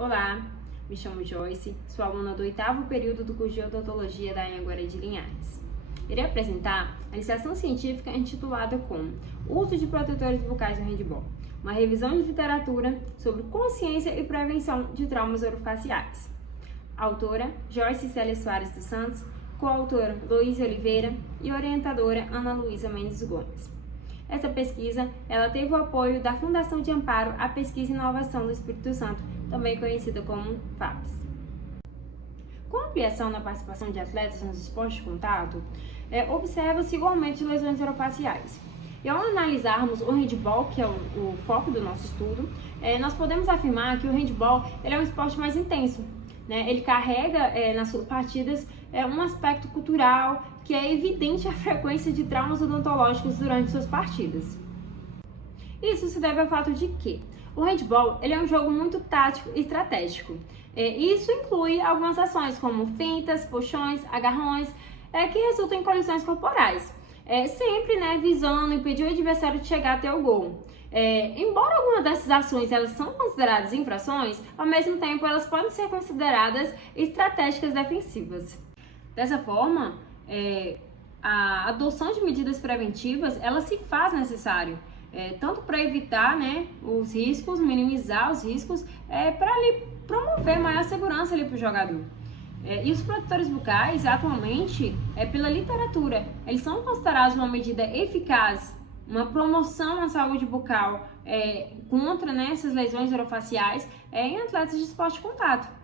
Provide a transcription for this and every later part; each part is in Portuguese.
Olá, me chamo Joyce, sou aluna do 8º período do curso de Odontologia da Anhanguera de Linhares. Irei apresentar a iniciação científica intitulada como Uso de protetores bucais no handball, uma revisão de literatura sobre consciência e prevenção de traumas orofaciais. Autora Joyce Célia Soares dos Santos, coautora Luísa Oliveira e orientadora Ana Luísa Mendes Gomes. Essa pesquisa ela teve o apoio da Fundação de Amparo à Pesquisa e Inovação do Espírito Santo, também conhecida como FAPES. Com a ampliação na participação de atletas nos esportes de contato, observa-se o aumento de lesões orofaciais. E ao analisarmos o handball, que é o foco do nosso estudo, nós podemos afirmar que o handball ele é um esporte mais intenso. Ele carrega nas suas partidas um aspecto cultural que é evidente a frequência de traumas odontológicos durante suas partidas. Isso se deve ao fato de que o handball ele é um jogo muito tático e estratégico. Isso inclui algumas ações como fintas, puxões, agarrões, que resultam em colisões corporais, sempre visando impedir o adversário de chegar até o gol. Embora algumas dessas ações elas são consideradas infrações, ao mesmo tempo elas podem ser consideradas estratégicas defensivas. Dessa forma, a adoção de medidas preventivas ela se faz necessário, tanto para evitar os riscos, minimizar os riscos, para promover maior segurança para o jogador. E os protetores bucais, atualmente, pela literatura, eles são considerados uma medida eficaz, uma promoção na saúde bucal contra essas lesões orofaciais em atletas de esporte de contato.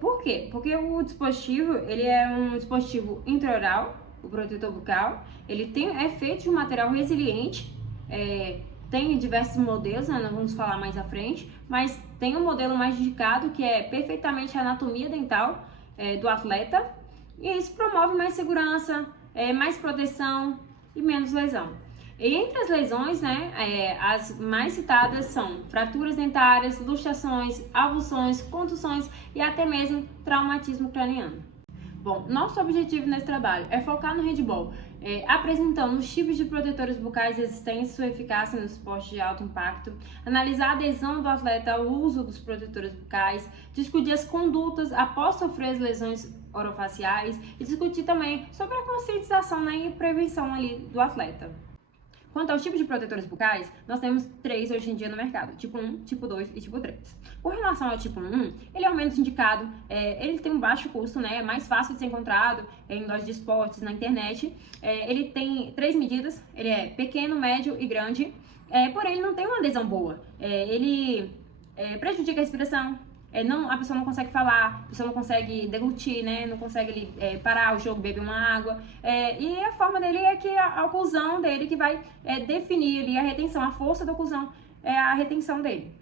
Por quê? Porque o dispositivo ele é um dispositivo intraoral, o protetor bucal, ele é feito de um material resiliente, tem diversos modelos, nós vamos falar mais à frente, mas tem um modelo mais indicado que é perfeitamente a anatomia dental do atleta, e isso promove mais segurança, mais proteção e menos lesão. E entre as lesões, as mais citadas são fraturas dentárias, luxações, avulsões, contusões e até mesmo traumatismo craniano. Bom, nosso objetivo nesse trabalho é focar no handball, apresentando os tipos de protetores bucais existentes, sua eficácia no esporte de alto impacto, analisar a adesão do atleta ao uso dos protetores bucais, discutir as condutas após sofrer as lesões orofaciais e discutir também sobre a conscientização e prevenção do atleta. Quanto aos tipos de protetores bucais, nós temos 3 hoje em dia no mercado, tipo 1, tipo 2 e tipo 3. Com relação ao tipo 1, ele é o menos indicado, ele tem um baixo custo, é mais fácil de ser encontrado em lojas de esportes, na internet. Ele tem 3 medidas, ele é pequeno, médio e grande, porém ele não tem uma adesão boa. Ele prejudica a respiração. A pessoa não consegue falar, a pessoa não consegue deglutir, não consegue parar o jogo, beber uma água. E a forma dele é que a oclusão dele que vai definir ali a retenção, a força da oclusão é a retenção dele.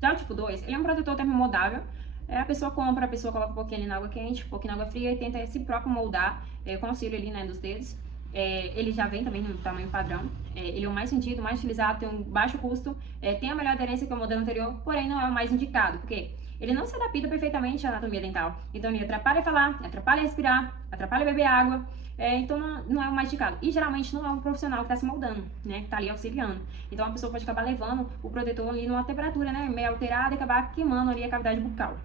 Já o tipo 2, ele é um protetor termomodável. A pessoa compra, a pessoa coloca um pouquinho ali na água quente, um pouquinho na água fria e tenta se próprio moldar com auxílio ali dos dedos. Ele já vem também no tamanho padrão, ele é o mais vendido, mais utilizado, tem um baixo custo, tem a melhor aderência que o modelo anterior, porém não é o mais indicado, porque ele não se adapta perfeitamente à anatomia dental, então ele atrapalha falar, atrapalha respirar, atrapalha beber água, então não é o mais indicado. E geralmente não é um profissional que está se moldando, que está ali auxiliando. Então a pessoa pode acabar levando o protetor ali numa temperatura meio alterada e acabar queimando ali a cavidade bucal.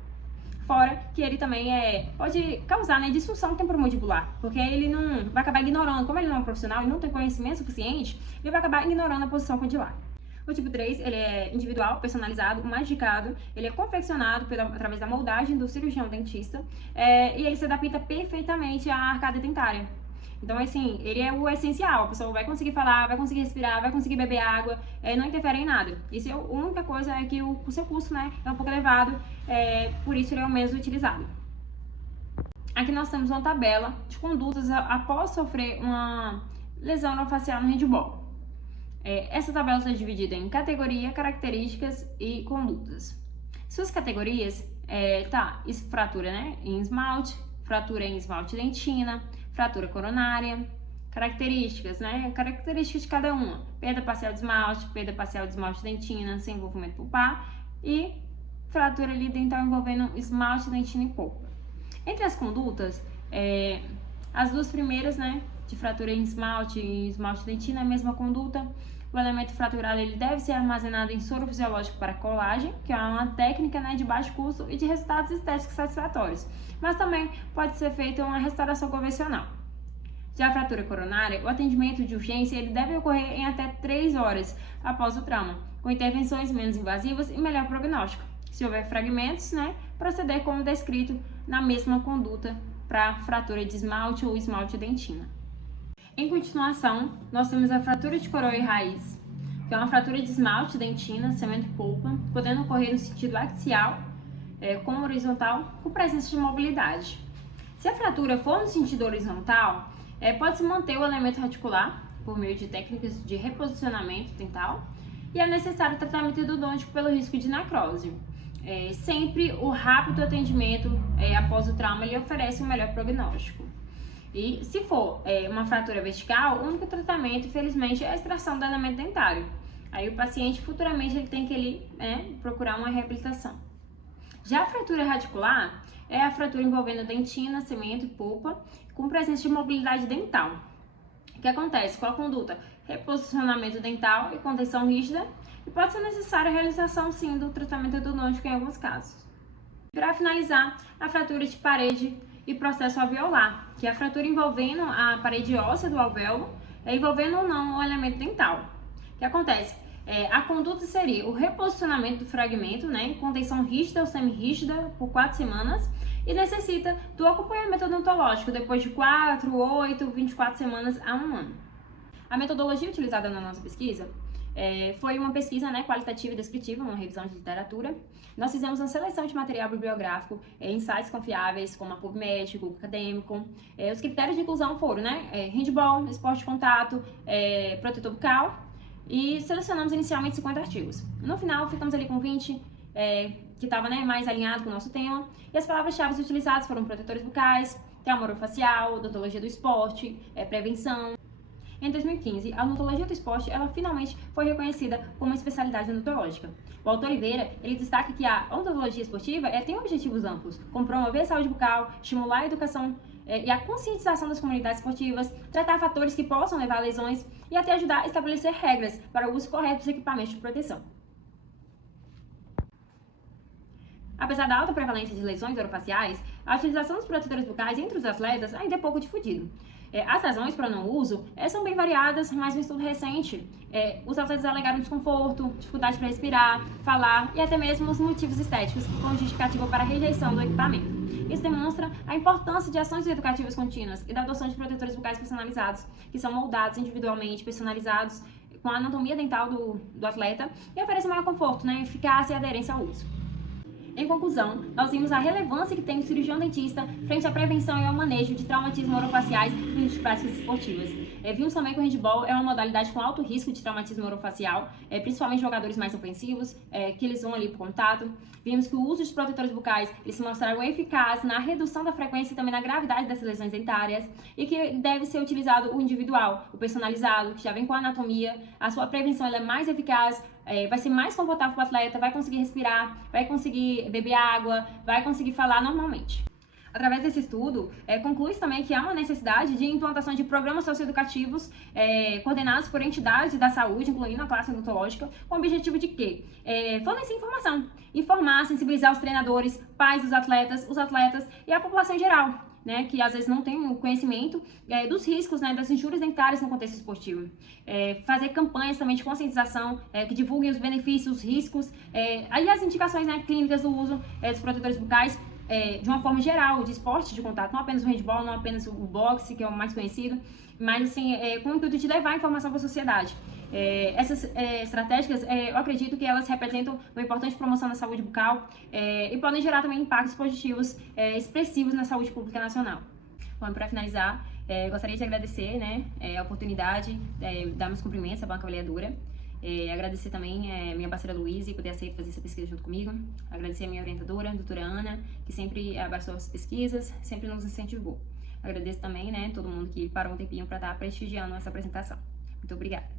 Fora que ele também pode causar disfunção temporomandibular, porque ele não vai acabar ignorando, como ele não é um profissional e não tem conhecimento suficiente, ele vai acabar ignorando a posição condilar. O tipo 3, ele é individual, personalizado, mais indicado, ele é confeccionado através da moldagem do cirurgião dentista e ele se adapta perfeitamente à arcada dentária. Então, assim, ele é o essencial, a pessoa vai conseguir falar, vai conseguir respirar, vai conseguir beber água, não interfere em nada. Isso a única coisa é que o seu custo é um pouco elevado, por isso ele é o menos utilizado. Aqui nós temos uma tabela de condutas após sofrer uma lesão orofacial no handball. Essa tabela está dividida em categoria, características e condutas. Suas categorias, fratura em esmalte, fratura em esmalte dentina, fratura coronária, características, características de cada uma, perda parcial de esmalte dentina sem envolvimento pulpar e fratura dental envolvendo esmalte dentina e polpa. Entre as condutas, as duas primeiras, de fratura em esmalte e esmalte dentina, a mesma conduta. O elemento fraturado ele deve ser armazenado em soro fisiológico para colagem, que é uma técnica, né, de baixo custo e de resultados estéticos satisfatórios, mas também pode ser feita uma restauração convencional. Já a fratura coronária, o atendimento de urgência ele deve ocorrer em até 3 horas após o trauma, com intervenções menos invasivas e melhor prognóstico. Se houver fragmentos, né, proceder como descrito na mesma conduta para fratura de esmalte ou esmalte dentina. Em continuação, nós temos a fratura de coroa e raiz, que é uma fratura de esmalte, dentina, cemento e polpa, podendo ocorrer no sentido axial, como horizontal, com presença de mobilidade. Se a fratura for no sentido horizontal, pode-se manter o elemento radicular por meio de técnicas de reposicionamento dental e é necessário tratamento endodôntico pelo risco de necrose. Sempre o rápido atendimento após o trauma ele oferece um melhor prognóstico. E se for uma fratura vertical, o único tratamento, infelizmente, é a extração do elemento dentário. Aí o paciente futuramente ele tem que procurar uma reabilitação. Já a fratura radicular é a fratura envolvendo dentina, cemento e polpa, com presença de mobilidade dental. O que acontece com a conduta? Reposicionamento dental e contenção rígida, e pode ser necessária a realização, sim, do tratamento endodôntico em alguns casos. Para finalizar, a fratura de parede e processo alveolar, que é a fratura envolvendo a parede óssea do alvéolo, envolvendo ou não o elemento dental. O que acontece? A conduta seria o reposicionamento do fragmento, em contenção rígida ou semi-rígida por 4 semanas e necessita do acompanhamento odontológico depois de 4, 8, 24 semanas a 1 ano. A metodologia utilizada na nossa pesquisa foi uma pesquisa qualitativa e descritiva, uma revisão de literatura. Nós fizemos uma seleção de material bibliográfico em sites confiáveis, como a PubMed, Google Acadêmico. Os critérios de inclusão foram handball, esporte de contato, protetor bucal, e selecionamos inicialmente 50 artigos. No final, ficamos ali com 20, que estava mais alinhado com o nosso tema, e as palavras-chave utilizadas foram protetores bucais, trauma orofacial, odontologia do esporte, prevenção. Em 2015, a odontologia do esporte ela finalmente foi reconhecida como uma especialidade odontológica. O autor Oliveira ele destaca que a odontologia esportiva tem objetivos amplos, como promover a saúde bucal, estimular a educação e a conscientização das comunidades esportivas, tratar fatores que possam levar a lesões e até ajudar a estabelecer regras para o uso correto dos equipamentos de proteção. Apesar da alta prevalência de lesões orofaciais, a utilização dos protetores bucais entre os atletas ainda é pouco difundido. As razões para não uso são bem variadas, mas no estudo recente, os atletas alegaram desconforto, dificuldade para respirar, falar e até mesmo os motivos estéticos como justificativa para a rejeição do equipamento. Isso demonstra a importância de ações educativas contínuas e da adoção de protetores bucais personalizados, que são moldados individualmente, personalizados com a anatomia dental do atleta e oferecem maior conforto, eficácia e aderência ao uso. Em conclusão, nós vimos a relevância que tem o cirurgião dentista frente à prevenção e ao manejo de traumatismos orofaciais durante práticas esportivas. Vimos também que o handball é uma modalidade com alto risco de traumatismo orofacial, principalmente jogadores mais ofensivos, que eles vão ali por contato. Vimos que o uso de protetores bucais eles se mostraram eficazes na redução da frequência e também na gravidade das lesões dentárias e que deve ser utilizado o individual, o personalizado, que já vem com a anatomia. A sua prevenção ela é mais eficaz, vai ser mais confortável para o atleta, vai conseguir respirar, vai conseguir beber água, vai conseguir falar normalmente. Através desse estudo, conclui-se também que há uma necessidade de implantação de programas socioeducativos coordenados por entidades da saúde, incluindo a classe odontológica, com o objetivo de quê? Fornecer informação, informar, sensibilizar os treinadores, pais dos atletas, os atletas e a população em geral, que às vezes não tem o conhecimento dos riscos, das injúrias dentárias no contexto esportivo. Fazer campanhas também de conscientização que divulguem os benefícios, os riscos, aí as indicações clínicas do uso dos protetores bucais de uma forma geral, de esporte de contato, não apenas o handball, não apenas o boxe, que é o mais conhecido, mas assim, com o intuito de levar a informação para a sociedade. Essas estratégicas, eu acredito que elas representam uma importante promoção da saúde bucal e podem gerar também impactos positivos expressivos na saúde pública nacional. Bom, para finalizar, gostaria de agradecer a oportunidade de dar meus cumprimentos à banca avaliadora. Agradecer também a minha parceira Luísa por ter aceito fazer essa pesquisa junto comigo. Agradecer a minha orientadora, a doutora Ana, que sempre abraçou as pesquisas, sempre nos incentivou. Agradeço também todo mundo que parou um tempinho para estar prestigiando essa apresentação. Muito obrigada.